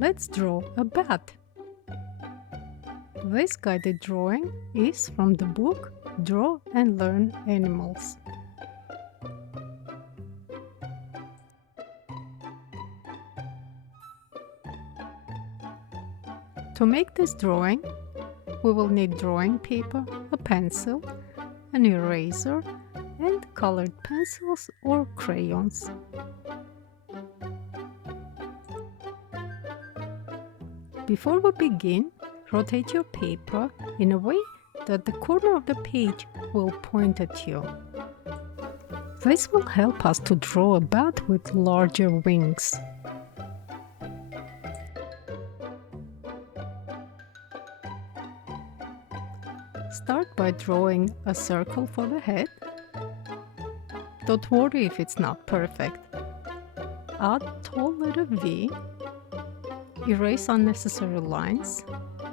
Let's draw a bat. This guided drawing is from the book Draw and Learn Animals. To make this drawing, we will need drawing paper, a pencil, an eraser, and colored pencils or crayons. Before we begin, rotate your paper in a way that the corner of the page will point at you. This will help us to draw a bat with larger wings. Start by drawing a circle for the head. Don't worry if it's not perfect. Add tall letter V. Erase unnecessary lines,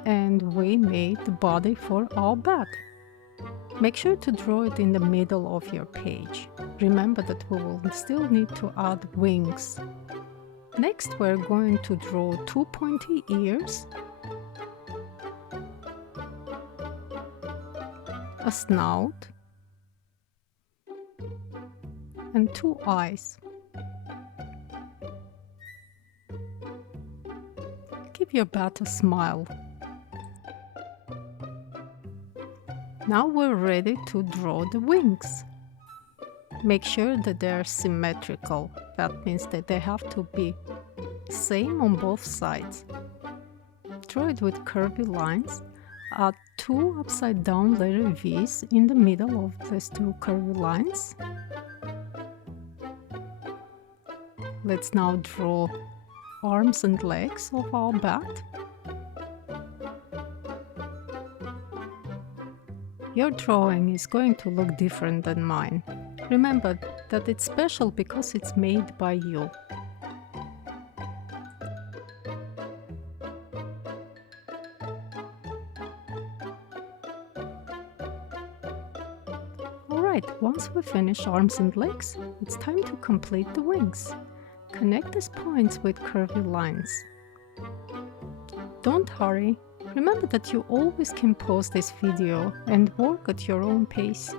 and we made the body for our bat. Make sure to draw it in the middle of your page. Remember that we will still need to add wings. Next, we're going to draw two pointy ears, a snout, and two eyes. Give your bat a smile. Now we're ready to draw the wings. Make sure that they're symmetrical. That means that they have to be same on both sides. Draw it with curvy lines. Add two upside down letter V's in the middle of these two curvy lines. Let's now draw arms and legs of our bat. Your drawing is going to look different than mine. Remember that it's special because it's made by you. Alright, once we finish arms and legs, it's time to complete the wings. Connect these points with curvy lines. Don't hurry. Remember that you always can pause this video and work at your own pace.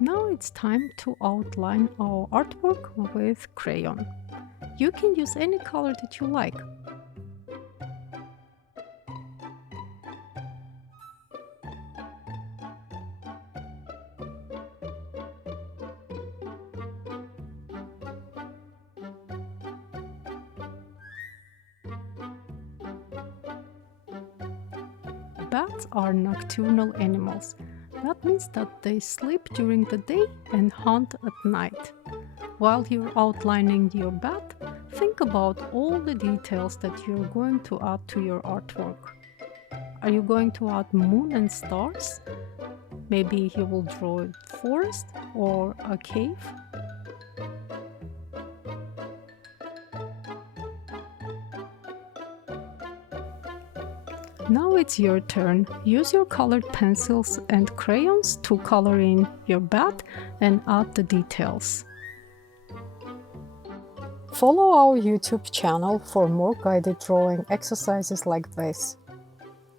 Now it's time to outline our artwork with crayon. You can use any color that you like. Bats are nocturnal animals. That means that they sleep during the day and hunt at night. While you're outlining your bat, think about all the details that you're going to add to your artwork. Are you going to add moon and stars? Maybe you will draw a forest or a cave? Now it's your turn. Use your colored pencils and crayons to color in your bat and add the details. Follow our YouTube channel for more guided drawing exercises like this.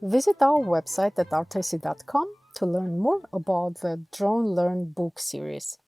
Visit our website at artessi.com to learn more about the Draw and Learn book series.